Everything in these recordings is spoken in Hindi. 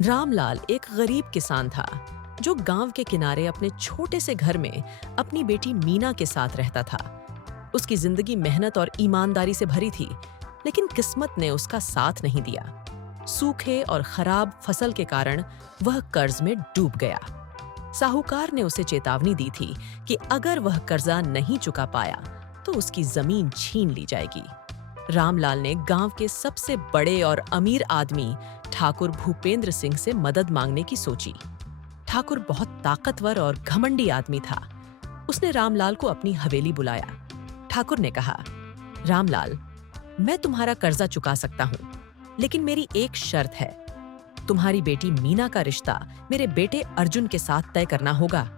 रामलाल एक गरीब किसान था जो गांव के किनारे अपने छोटे से घर में अपनी बेटी मीना के साथ रहता था। उसकी जिंदगी मेहनत और ईमानदारी से भरी थी, लेकिन किस्मत ने उसका साथ नहीं दिया। सूखे और खराब फसल के कारण वह कर्ज में डूब गया। साहूकार ने उसे चेतावनी दी थी कि अगर वह कर्जा नहीं चुका पाया तो उसकी जमीन छीन ली जाएगी। रामलाल ने गांव के सबसे बड़े और अमीर आदमी ठाकुर भूपेंद्र सिंह से मदद मांगने की सोची। ठाकुर बहुत ताकतवर और घमंडी आदमी था। उसने रामलाल को अपनी हवेली बुलाया। ठाकुर ने कहा, रामलाल, मैं तुम्हारा कर्जा चुका सकता हूं, लेकिन मेरी एक शर्त है। तुम्हारी बेटी मीना का रिश्ता मेरे बेटे अर्जुन के साथ तय करना होगा।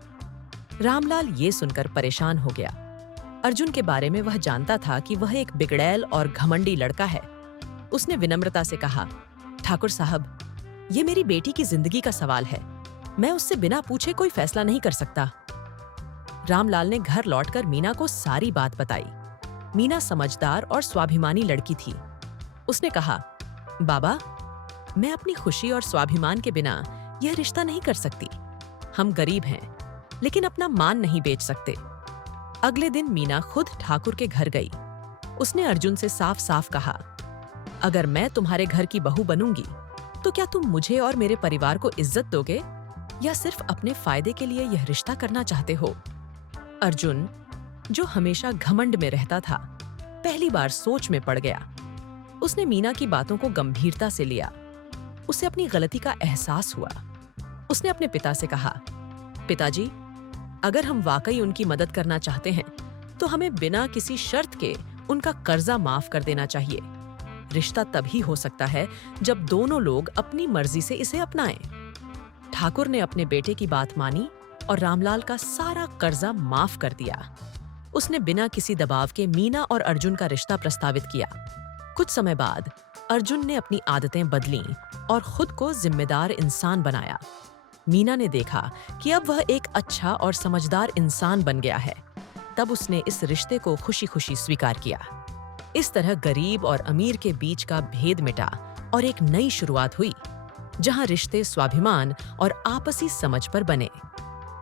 रामलाल ये सुनकर परेशान हो गया। अर्जुन के बारे में वह जानता था कि वह एक बिगड़ैल और घमंडी लड़का है। उसने विनम्रता से कहा, ठाकुर साहब, ये मेरी बेटी की जिंदगी का सवाल है। मैं उससे बिना पूछे कोई फैसला नहीं कर सकता। रामलाल ने घर लौटकर मीना को सारी बात बताई। मीना समझदार और स्वाभिमानी लड़की थी। उसने कहा, बाबा, मैं अपनी खुशी और स्वाभिमान के बिना यह रिश्ता नहीं कर सकती। हम गरीब हैं, लेकिन अपना मान नहीं बेच सकते। अगले दिन मीना खुद ठाकुर के घर गई। उसने अर्जुन से साफ साफ कहा, अगर मैं तुम्हारे घर की बहू बनूंगी तो क्या तुम मुझे और मेरे परिवार को इज्जत दोगे, या सिर्फ अपने फायदे के लिए यह रिश्ता करना चाहते हो? अर्जुन, जो हमेशा घमंड में रहता था, पहली बार सोच में पड़ गया। उसने मीना की बातों को गंभीरता से लिया। उसे अपनी गलती का एहसास हुआ। उसने अपने पिता से कहा, पिताजी, अगर हम वाकई उनकी मदद करना चाहते हैं तो हमें बिना किसी शर्त के उनका कर्जा माफ कर देना चाहिए। रिश्ता तभी हो सकता है जब दोनों लोग अपनी मर्जी से इसे अपनाएं। ठाकुर ने अपने बेटे की बात मानी और रामलाल का सारा कर्जा माफ कर दिया। उसने बिना किसी दबाव के मीना और अर्जुन का रिश्ता प्रस्तावित किया। कुछ समय बाद अर्जुन ने अपनी आदतें बदलीं और खुद को जिम्मेदार इंसान बनाया। मीना ने देखा कि अब वह एक अच्छा और समझदार इंसान बन गया है। तब उसने इस रिश्ते को खुशी-खुशी स्वीकार किया। इस तरह गरीब और अमीर के बीच का भेद मिटा और एक नई शुरुआत हुई, जहां रिश्ते स्वाभिमान और आपसी समझ पर बने।